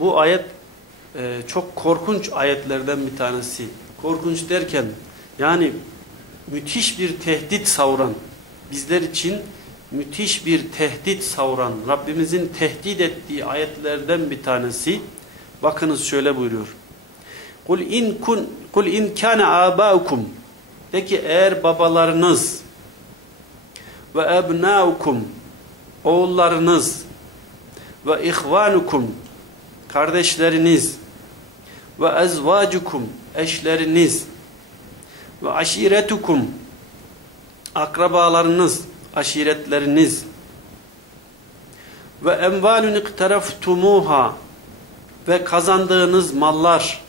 bu ayet e, çok korkunç ayetlerden bir tanesi. Korkunç derken yani müthiş bir tehdit savuran, bizler için müthiş bir tehdit savuran, Rabbimizin tehdit ettiği ayetlerden bir tanesi. Bakınız şöyle buyuruyor. Kul in kun kul in kana abaukum de ki eğer babalarınız ve ebnaukum oğullarınız ve ihvanukum kardeşleriniz ve ezvacukum eşleriniz ve aşiretukum akrabalarınız aşiretleriniz ve envalun iktaraftumuha ve kazandığınız mallar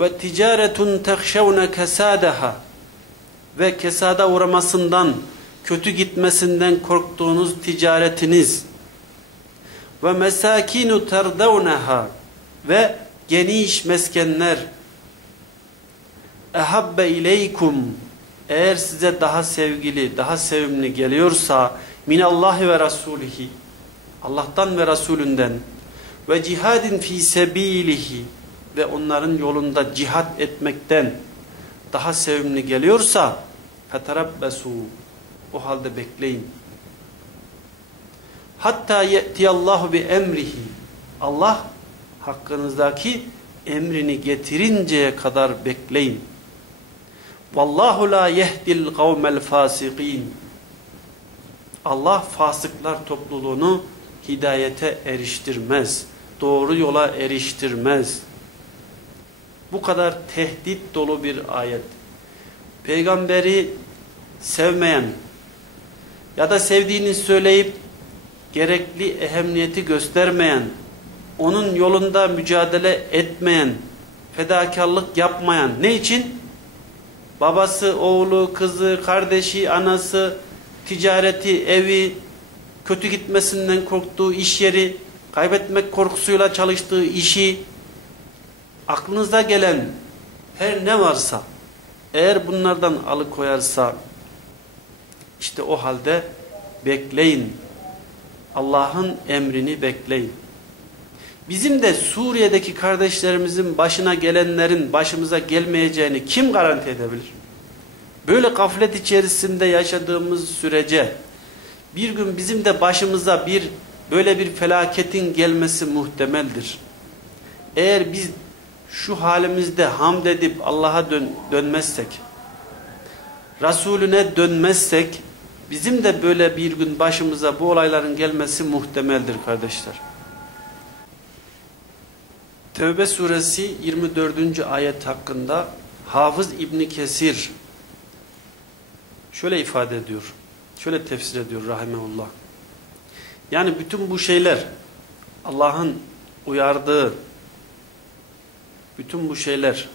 ve ticaretun tehşevne kesadaha ve kesada uğramasından kötü gitmesinden korktuğunuz ticaretiniz ve mesakinu terdavneha ve geniş meskenler. Ehabbe ileykum. Eğer size daha sevgili, daha sevimli geliyorsa minallahi ve rasulihi. Allah'tan ve Resulünden ve cihadin fi sebilihi. Ve onların yolunda cihat etmekten daha sevimli geliyorsa feterabbesu. O halde bekleyin. Hatta ye'tiyallahu bi emrihi Allah hakkınızdaki emrini getirinceye kadar bekleyin. Vallahu la yehdil kavmel fasikin. Allah fasıklar topluluğunu hidayete eriştirmez. Doğru yola eriştirmez. Bu kadar tehdit dolu bir ayet. Peygamberi sevmeyen ya da sevdiğini söyleyip gerekli ehemmiyeti göstermeyen, onun yolunda mücadele etmeyen, fedakarlık yapmayan ne için? Babası, oğlu, kızı, kardeşi, anası, ticareti, evi, kötü gitmesinden korktuğu iş yeri, kaybetmek korkusuyla çalıştığı işi, aklınıza gelen her ne varsa, eğer bunlardan alıkoyarsa, işte o halde bekleyin. Allah'ın emrini bekleyin. Bizim de Suriye'deki kardeşlerimizin başına gelenlerin başımıza gelmeyeceğini kim garanti edebilir? Böyle gaflet içerisinde yaşadığımız sürece bir gün bizim de başımıza bir böyle bir felaketin gelmesi muhtemeldir. Eğer biz şu halimizde hamd edip Allah'a dön dönmezsek, Resulüne dönmezsek, bizim de böyle bir gün başımıza bu olayların gelmesi muhtemeldir kardeşler. Tevbe suresi 24. ayet hakkında Hafız İbni Kesir şöyle ifade ediyor. Şöyle tefsir ediyor rahimeullah. Yani bütün bu şeyler Allah'ın uyardığı bütün bu şeyler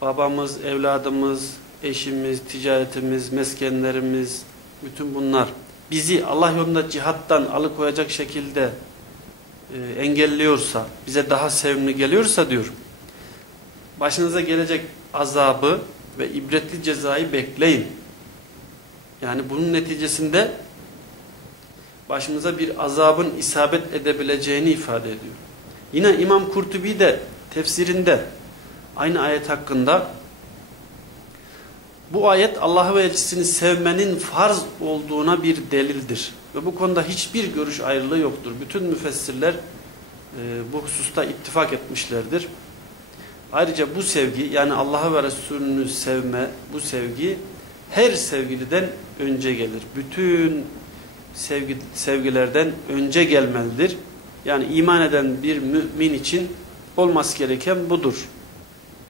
babamız, evladımız, eşimiz, ticaretimiz, meskenlerimiz bütün bunlar bizi Allah yolunda cihattan alıkoyacak şekilde e, engelliyorsa, bize daha sevimli geliyorsa diyor. Başınıza gelecek azabı ve ibretli cezayı bekleyin. Yani bunun neticesinde başımıza bir azabın isabet edebileceğini ifade ediyor. Yine İmam Kurtubi de tefsirinde aynı ayet hakkında bu ayet Allah'ı ve elçisini sevmenin farz olduğuna bir delildir. Ve bu konuda hiçbir görüş ayrılığı yoktur. Bütün müfessirler e, bu hususta ittifak etmişlerdir. Ayrıca bu sevgi yani Allah'ı ve Resulünü sevme, bu sevgi her sevgiliden önce gelir. Bütün sevgi, sevgilerden önce gelmelidir. Yani iman eden bir mümin için olması gereken budur.